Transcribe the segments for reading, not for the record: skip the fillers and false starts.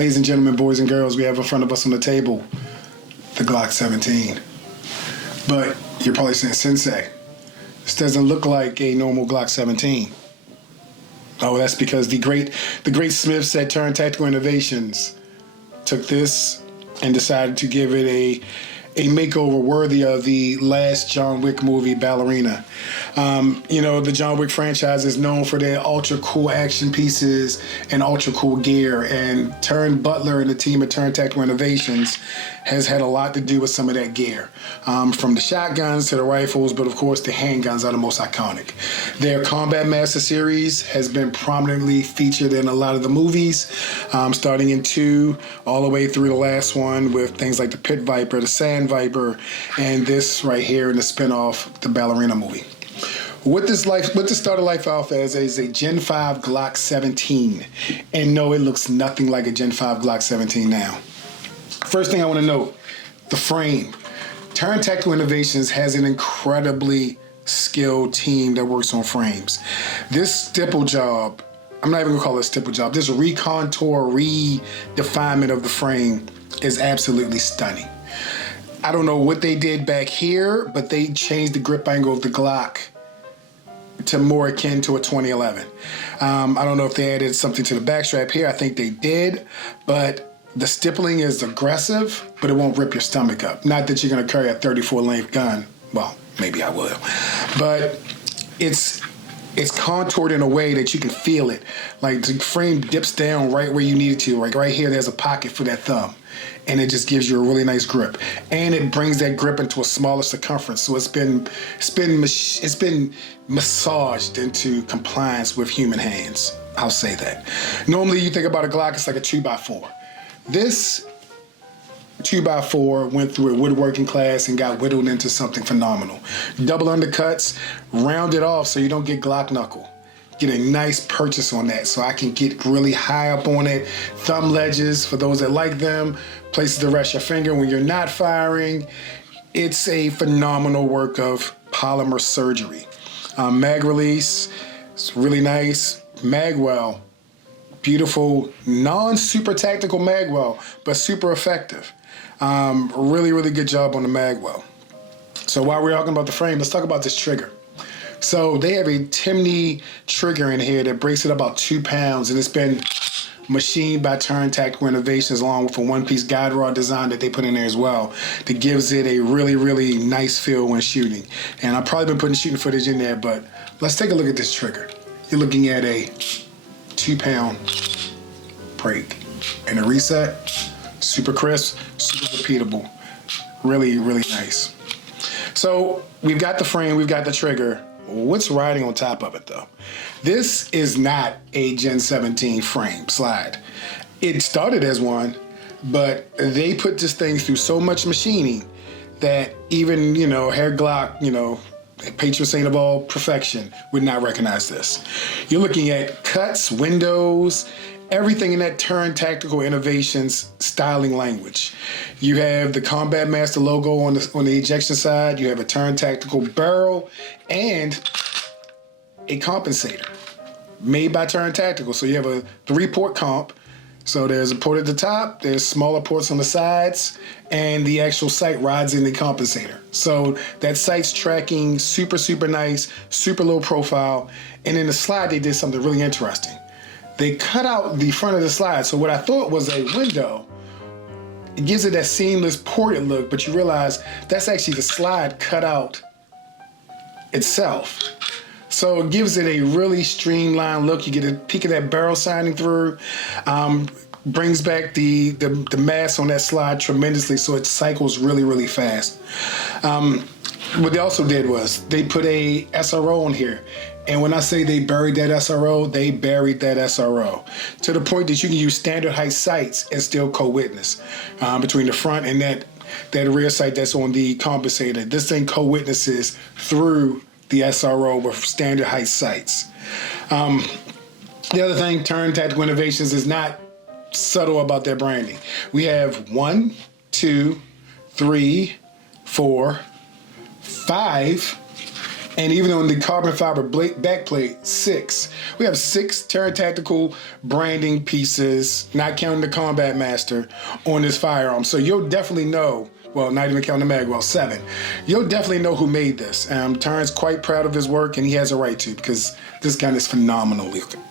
Ladies and gentlemen, boys and girls, we have in front of us on the table the Glock 17. But you're probably saying, Sensei, this doesn't look like a normal Glock 17. Oh, that's because the great Smiths at Taran Tactical Innovations took this and decided to give it a makeover worthy of the last John Wick movie, Ballerina. The John Wick franchise is known for their ultra cool action pieces and ultra cool gear, and Taran Butler and the team at Taran Tactical Innovations has had a lot to do with some of that gear. From the shotguns to the rifles, but of course the handguns are the most iconic. Their Combat Master series has been prominently featured in a lot of the movies, starting in 2 all the way through the last one with things like the Pit Viper, the Sand Viper, and this right here in the spinoff, the Ballerina movie. What this started life off as is a Gen 5 Glock 17. And no, it looks nothing like a Gen 5 Glock 17 now. First thing I want to note, the frame. Taran Tactical Innovations has an incredibly skilled team that works on frames. This stipple job, I'm not even going to call it a stipple job, this recontour, redefinement of the frame is absolutely stunning. I don't know what they did back here, but they changed the grip angle of the Glock to more akin to a 2011. I don't know if they added something to the backstrap here. I think they did, but the stippling is aggressive, but it won't rip your stomach up. Not that you're going to carry a 34 length gun. Well, maybe I will. But it's contoured in a way that you can feel it. Like the frame dips down right where you need it to. Like right here, there's a pocket for that thumb. And it just gives you a really nice grip. And it brings that grip into a smaller circumference. So it's been massaged into compliance with human hands. I'll say that. Normally you think about a Glock, it's like a 2x4. This 2x4 went through a woodworking class and got whittled into something phenomenal. Double undercuts, round it off so you don't get Glock knuckle. Get a nice purchase on that so I can get really high up on it. Thumb ledges for those that like them. Places to rest your finger when you're not firing. It's a phenomenal work of polymer surgery. Mag release, it's really nice. Magwell, beautiful, non-super tactical magwell, but super effective. Really, really good job on the magwell. So while we're talking about the frame, let's talk about this trigger. So they have a Timney trigger in here that breaks it about 2 pounds, and it's been machined by Taran Tactical Innovations along with a one-piece guide rod design that they put in there as well that gives it a really, really nice feel when shooting. And I've probably been putting shooting footage in there, but let's take a look at this trigger. You're looking at a 2-pound break. And the reset, super crisp, super repeatable. Really, really nice. So we've got the frame, we've got the trigger. What's riding on top of it though? This is not a Gen 17 frame slide. It started as one, but they put this thing through so much machining that even, Herr Glock, patron saint of all perfection, would not recognize this. You're looking at cuts, windows, everything in that Taran Tactical Innovations styling language. You have the Combat Master logo on the ejection side. You have a Taran Tactical barrel and a compensator made by Taran Tactical. So you have a 3-port comp. So there's a port at the top, there's smaller ports on the sides, and the actual sight rides in the compensator. So that sight's tracking super, super nice, super low profile. And in the slide, they did something really interesting. They cut out the front of the slide. So what I thought was a window, it gives it that seamless ported look, but you realize that's actually the slide cut out itself. So it gives it a really streamlined look. You get a peek of that barrel shining through, brings back the mass on that slide tremendously, so it cycles really, really fast. What they also did was they put a SRO on here. And when I say they buried that SRO, they buried that SRO to the point that you can use standard height sights and still co-witness between the front and that rear sight that's on the compensator. This thing co-witnesses through the SRO with standard height sights. The other thing, Taran Tactical Innovations is not subtle about their branding. We have 1, 2, 3, 4, 5 And even on the carbon fiber backplate, 6. We have 6 Taran Tactical branding pieces, not counting the Combat Master, on this firearm. So you'll definitely know, well, not even counting the mag, well, 7. You'll definitely know who made this. Taran's quite proud of his work, and he has a right to, because this gun is phenomenal looking.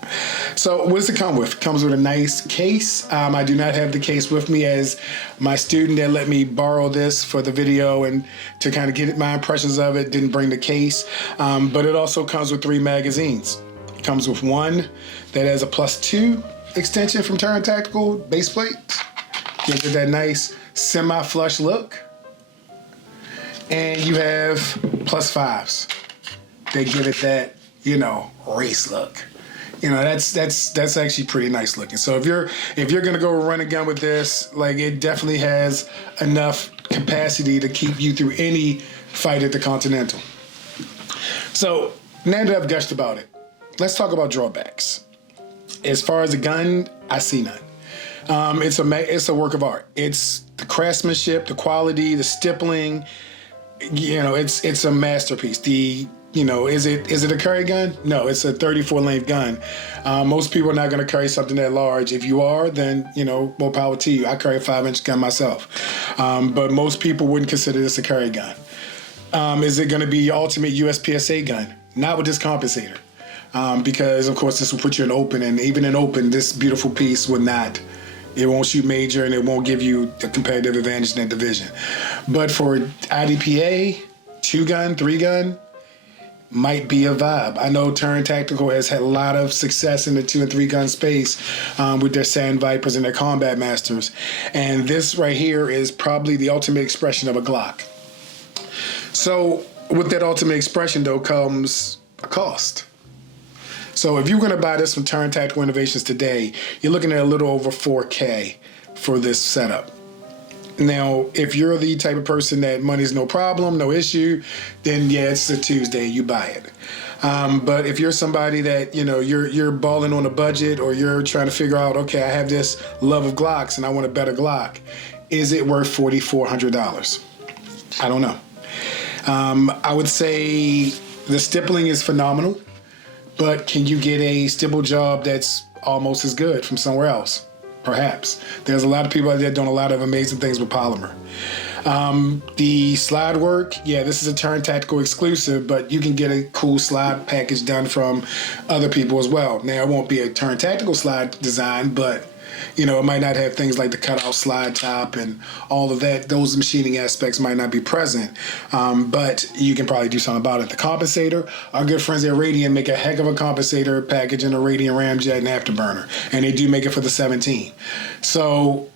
So what does it come with? It comes with a nice case. I do not have the case with me, as my student that let me borrow this for the video and to kind of get my impressions of it didn't bring the case. But it also comes with 3 magazines. It comes with one that has a +2 extension from Taran Tactical base plate. Gives it that nice semi-flush look. And you have +5s. They give it that, you know, race look. You know, that's actually pretty nice looking. So if you're gonna go run a gun with this, like, it definitely has enough capacity to keep you through any fight at the Continental. So now that I've gushed about it, let's talk about drawbacks. As far as a gun, I see none. It's a work of art. It's the craftsmanship, the quality, the stippling. You know, it's a masterpiece. Is it a curry gun? No, it's a 34 length gun. Most people are not going to carry something that large. If you are, then, you know, more power to you. I carry a 5-inch gun myself. But most people wouldn't consider this a curry gun. Is it going to be your ultimate USPSA gun? Not with this compensator. Because, of course, this will put you in open. And even in open, this beautiful piece would not. It won't shoot major, and it won't give you a competitive advantage in that division. But for IDPA, 2-gun, 3-gun, might be a vibe. I know Taran Tactical has had a lot of success in the 2 and 3 gun space with their Sand Vipers and their Combat Masters. And this right here is probably the ultimate expression of a Glock. So with that ultimate expression, though, comes a cost. So if you're going to buy this from Taran Tactical Innovations today, you're looking at a little over $4K for this setup. Now, if you're the type of person that money's no problem, no issue, then yeah, it's a Tuesday, you buy it. But if you're somebody that, you know, you're balling on a budget, or you're trying to figure out, okay, I have this love of Glocks and I want a better Glock, is it worth $4,400? I don't know. I would say the stippling is phenomenal, but can you get a stipple job that's almost as good from somewhere else? Perhaps. There's a lot of people out there doing a lot of amazing things with polymer. The slide work, yeah, this is a Taran Tactical exclusive, but you can get a cool slide package done from other people as well. Now, it won't be a Taran Tactical slide design, but you know, it might not have things like the cutout slide top and all of that. Those machining aspects might not be present, but you can probably do something about it. The compensator, our good friends at Radian make a heck of a compensator package in a Radian Ramjet and Afterburner, and they do make it for the 17. So,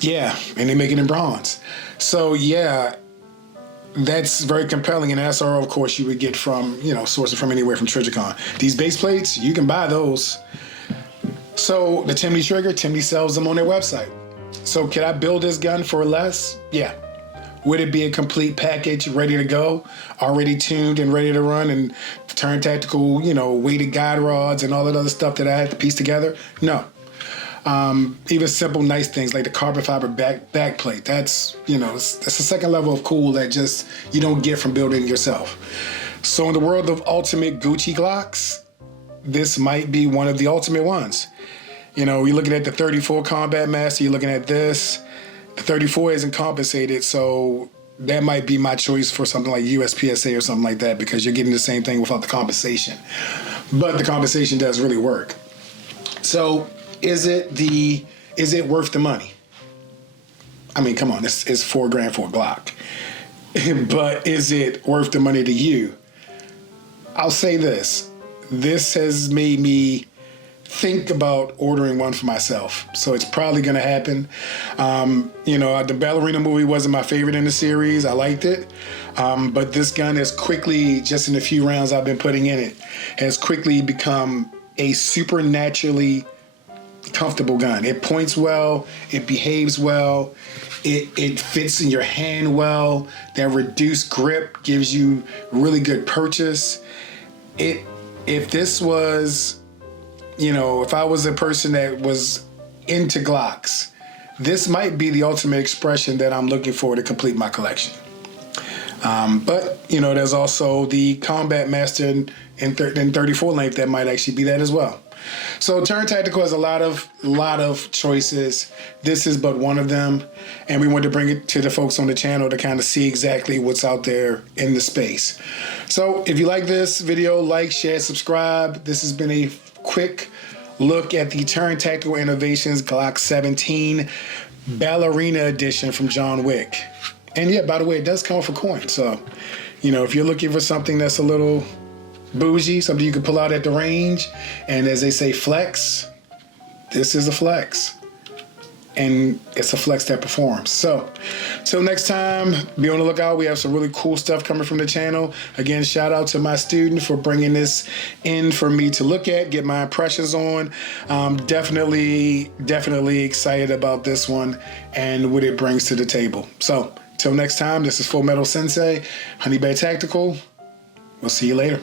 yeah, and they make it in bronze. So, yeah, that's very compelling. And SRO, of course, you would get from, you know, sourcing from anywhere from Trijicon. These base plates, you can buy those. So the Timney trigger, Timney sells them on their website. So could I build this gun for less? Yeah. Would it be a complete package, ready to go, already tuned and ready to run, and Taran Tactical, you know, weighted guide rods and all that other stuff that I had to piece together? No. Even simple, nice things like the carbon fiber back plate. That's, you know, that's a second level of cool that just you don't get from building yourself. So in the world of ultimate Gucci Glocks, this might be one of the ultimate ones. You know, you're looking at the 34 Combat Master, you're looking at this. The 34 isn't compensated, so that might be my choice for something like USPSA or something like that, because you're getting the same thing without the compensation. But the compensation does really work. So is it worth the money? I mean, come on, it's $4,000 for a Glock. But is it worth the money to you? I'll say this. This has made me think about ordering one for myself. So it's probably going to happen. You know, the Ballerina movie wasn't my favorite in the series. I liked it. But this gun has quickly, just in a few rounds I've been putting in it, has quickly become a supernaturally comfortable gun. It points well. It behaves well. It fits in your hand well. That reduced grip gives you really good purchase. If this was, you know, if I was a person that was into Glocks, this might be the ultimate expression that I'm looking for to complete my collection. But, you know, there's also the Combat Master in 34 length that might actually be that as well. So Taran Tactical has a lot of choices. This is but one of them, and we wanted to bring it to the folks on the channel to kind of see exactly what's out there in the space. So if you like this video, like, share, subscribe. This has been a quick look at the Taran Tactical Innovations Glock 17 Ballerina Edition from John Wick. And yeah, by the way, it does come with a coin. So, you know, if you're looking for something that's a little bougie, something you can pull out at the range, and as they say, flex, this is a flex. And it's a flex that performs. So, till next time, be on the lookout. We have some really cool stuff coming from the channel. Again, shout out to my student for bringing this in for me to look at, get my impressions on. Definitely excited about this one and what it brings to the table. So, till next time, this is Full Metal Sensei, Honeybear Tactical. We'll see you later.